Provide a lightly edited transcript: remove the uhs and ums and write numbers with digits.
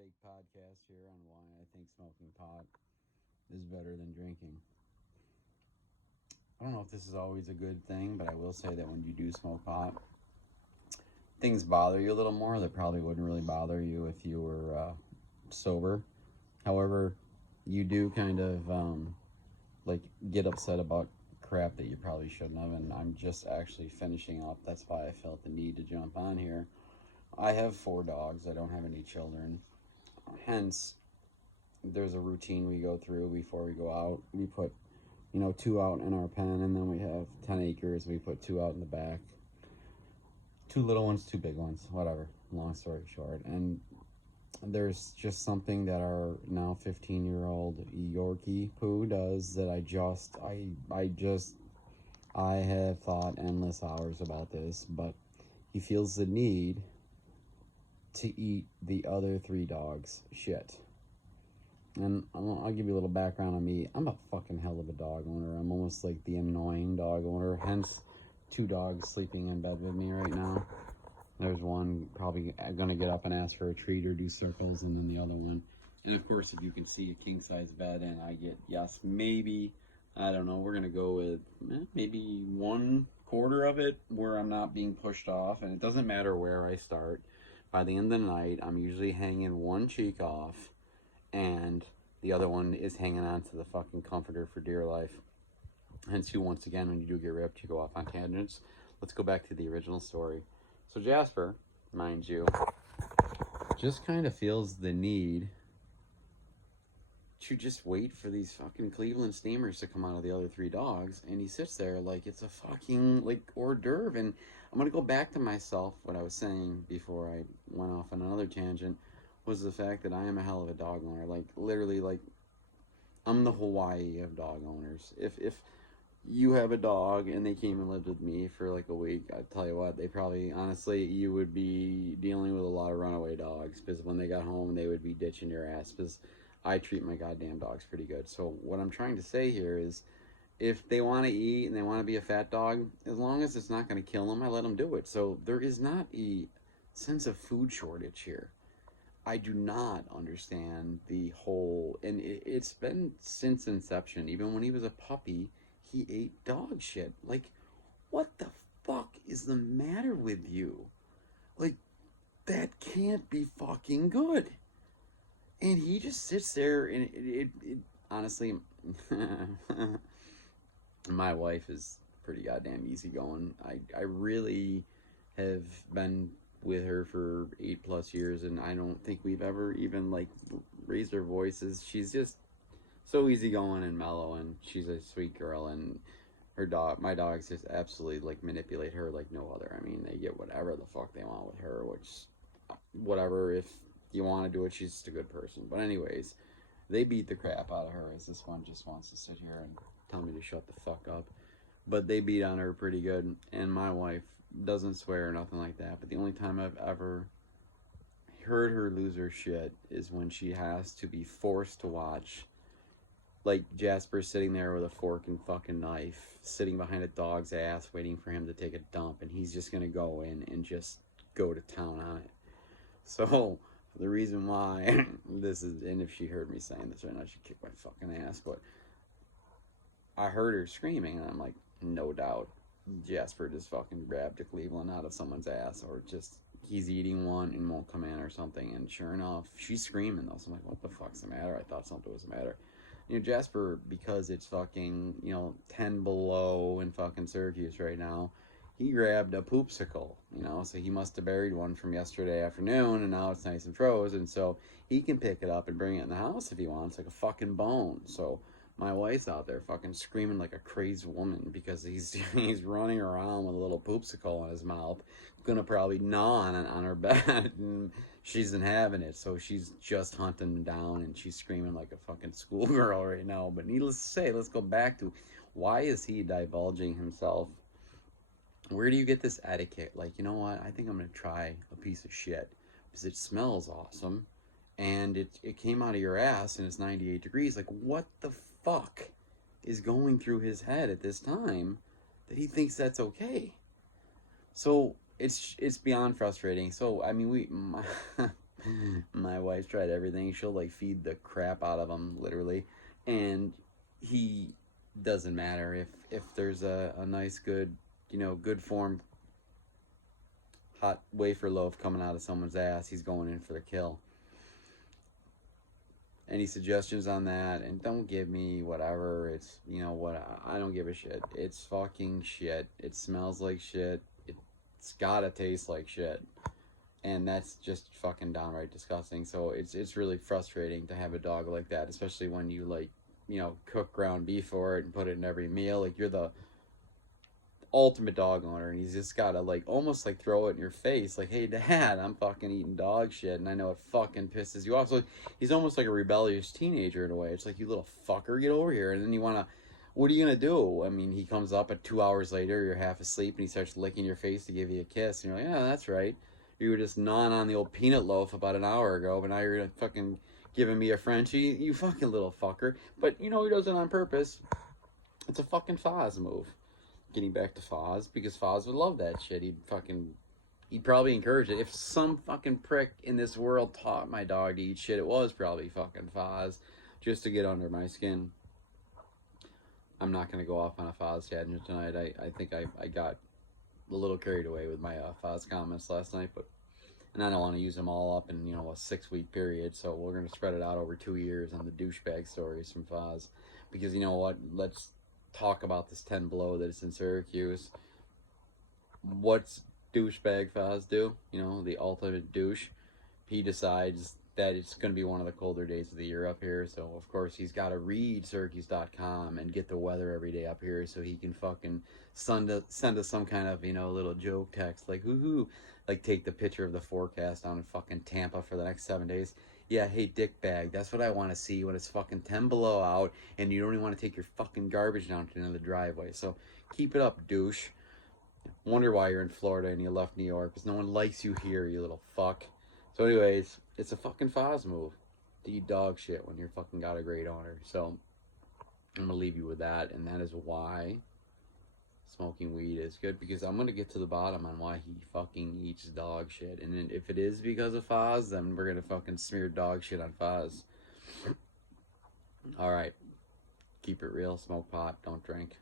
take podcast here on why I think smoking pot is better than drinking. I don't know if this is always a good thing, but I will say that when you do smoke pot, things bother you a little more that probably wouldn't really bother you if you were sober. However, you do kind of like get upset about crap that you probably shouldn't have, and I'm just actually finishing up. That's why I felt the need to jump on here. I have 4 dogs. I don't have any children. Hence, there's a routine we go through before we go out. We put, 2 out in our pen, and then we have 10 acres. We put 2 out in the back. 2 little ones, 2 big ones, whatever. Long story short. And there's just something that our now 15-year-old Yorkie Poo does that I have thought endless hours about this, but he feels the need to eat the other 3 dogs' shit. And I'll give you a little background on me. I'm a fucking hell of a dog owner. I'm almost like the annoying dog owner, hence 2 dogs sleeping in bed with me right now. There's one probably gonna get up and ask for a treat or do circles, and then the other one. And of course, if you can see a king-size bed and I get, yes, maybe, I don't know, we're gonna go with maybe 1/4 of it where I'm not being pushed off, and it doesn't matter where I start. By the end of the night, I'm usually hanging one cheek off, and the other one is hanging on to the fucking comforter for dear life. Hence, once again, when you do get ripped, you go off on tangents. Let's go back to the original story. So Jasper, mind you, just kind of feels the need to just wait for these fucking Cleveland steamers to come out of the other 3 dogs, and he sits there like it's a fucking like hors d'oeuvre. And I'm gonna go back to myself. What I was saying before I went off on another tangent was the fact that I am a hell of a dog owner. Like literally, like I'm the Hawaii of dog owners. If you have a dog and they came and lived with me for like a week, I tell you what, they probably, honestly, you would be dealing with a lot of runaway dogs, because when they got home, they would be ditching your ass, because I treat my goddamn dogs pretty good. So what I'm trying to say here is, if they want to eat and they want to be a fat dog, as long as it's not going to kill them, I let them do it. So there is not a sense of food shortage here. I do not understand the whole, and it's been since inception. Even when he was a puppy, he ate dog shit. Like, what the fuck is the matter with you? Like, that can't be fucking good. And he just sits there, and it honestly, my wife is pretty goddamn easygoing. I really have been with her for 8+ years, and I don't think we've ever even like raised our voices. She's just so easygoing and mellow, and she's a sweet girl. And my dogs just absolutely like manipulate her like no other. I mean, they get whatever the fuck they want with her, which, whatever, if you want to do it, she's just a good person. But anyways, they beat the crap out of her, as this one just wants to sit here and tell me to shut the fuck up. But they beat on her pretty good, and my wife doesn't swear or nothing like that. But the only time I've ever heard her lose her shit is when she has to be forced to watch, like, Jasper sitting there with a fork and fucking knife, sitting behind a dog's ass, waiting for him to take a dump, and he's just gonna go in and just go to town on it. So the reason why this is, and if she heard me saying this right now, she'd kick my fucking ass. But I heard her screaming, and I'm like, no doubt, Jasper just fucking grabbed a Cleveland out of someone's ass, or just he's eating one and won't come in or something. And sure enough, she's screaming though. So I'm like, what the fuck's the matter? I thought something was the matter. Jasper, because it's fucking, 10 below in fucking Syracuse right now, he grabbed a poopsicle, so he must have buried one from yesterday afternoon, and now it's nice and frozen, so he can pick it up and bring it in the house if he wants, like a fucking bone. So my wife's out there fucking screaming like a crazed woman because he's running around with a little poopsicle in his mouth, gonna probably gnaw on her bed, and she isn't having it, so she's just hunting him down, and she's screaming like a fucking schoolgirl right now. But needless to say, let's go back to, why is he divulging himself? Where do you get this etiquette? Like, you know what? I think I'm gonna try a piece of shit because it smells awesome, and it came out of your ass, and it's 98 degrees. Like, what the fuck is going through his head at this time that he thinks that's okay? So it's beyond frustrating. So I mean, My wife's tried everything. She'll like feed the crap out of him, literally, and he doesn't matter if there's a nice good good form hot wafer loaf coming out of someone's ass, he's going in for the kill. Any suggestions on that? And don't give me whatever. It's what, I don't give a shit. It's fucking shit. It smells like shit. It's gotta taste like shit. And that's just fucking downright disgusting. So it's really frustrating to have a dog like that, especially when you like cook ground beef for it and put it in every meal. Like, you're the ultimate dog owner, and he's just gotta like almost like throw it in your face, like, hey dad, I'm fucking eating dog shit, and I know it fucking pisses you off. So he's almost like a rebellious teenager in a way. It's like, you little fucker, get over here. And then you wanna, what are you gonna do? I mean, he comes up at 2 hours later, you're half asleep, and he starts licking your face to give you a kiss, and you're like, yeah, that's right, you were just gnawing on the old peanut loaf about an hour ago, but now you're gonna fucking giving me a Frenchie, you fucking little fucker. But he does it on purpose. It's a fucking Foz move. Getting back to Foz, because Foz would love that shit. He'd probably encourage it. If some fucking prick in this world taught my dog to eat shit, it was probably fucking Foz, just to get under my skin. I'm not gonna go off on a Foz tangent tonight. I think I got a little carried away with my Foz comments last night, and I don't want to use them all up in a 6-week period. So we're gonna spread it out over 2 years on the douchebag stories from Foz, because you know what? Let's talk about this 10 below that is in Syracuse. What's douchebag Foz do? The ultimate douche. He decides that it's going to be one of the colder days of the year up here, so of course he's got to read Syracuse.com and get the weather every day up here, so he can fucking send us some kind of little joke text like, hoo, like take the picture of the forecast down in fucking Tampa for the next 7 days. Yeah, hey, dickbag, that's what I want to see when it's fucking 10 below out and you don't even want to take your fucking garbage down to another driveway. So keep it up, douche. Wonder why you're in Florida and you left New York, because no one likes you here, you little fuck. So anyways, it's a fucking Foz move to eat dog shit when you're fucking got a great owner. So I'm going to leave you with that, and that is why smoking weed is good, because I'm going to get to the bottom on why he fucking eats dog shit. And if it is because of Foz, then we're going to fucking smear dog shit on Foz. Alright. Keep it real. Smoke pot. Don't drink.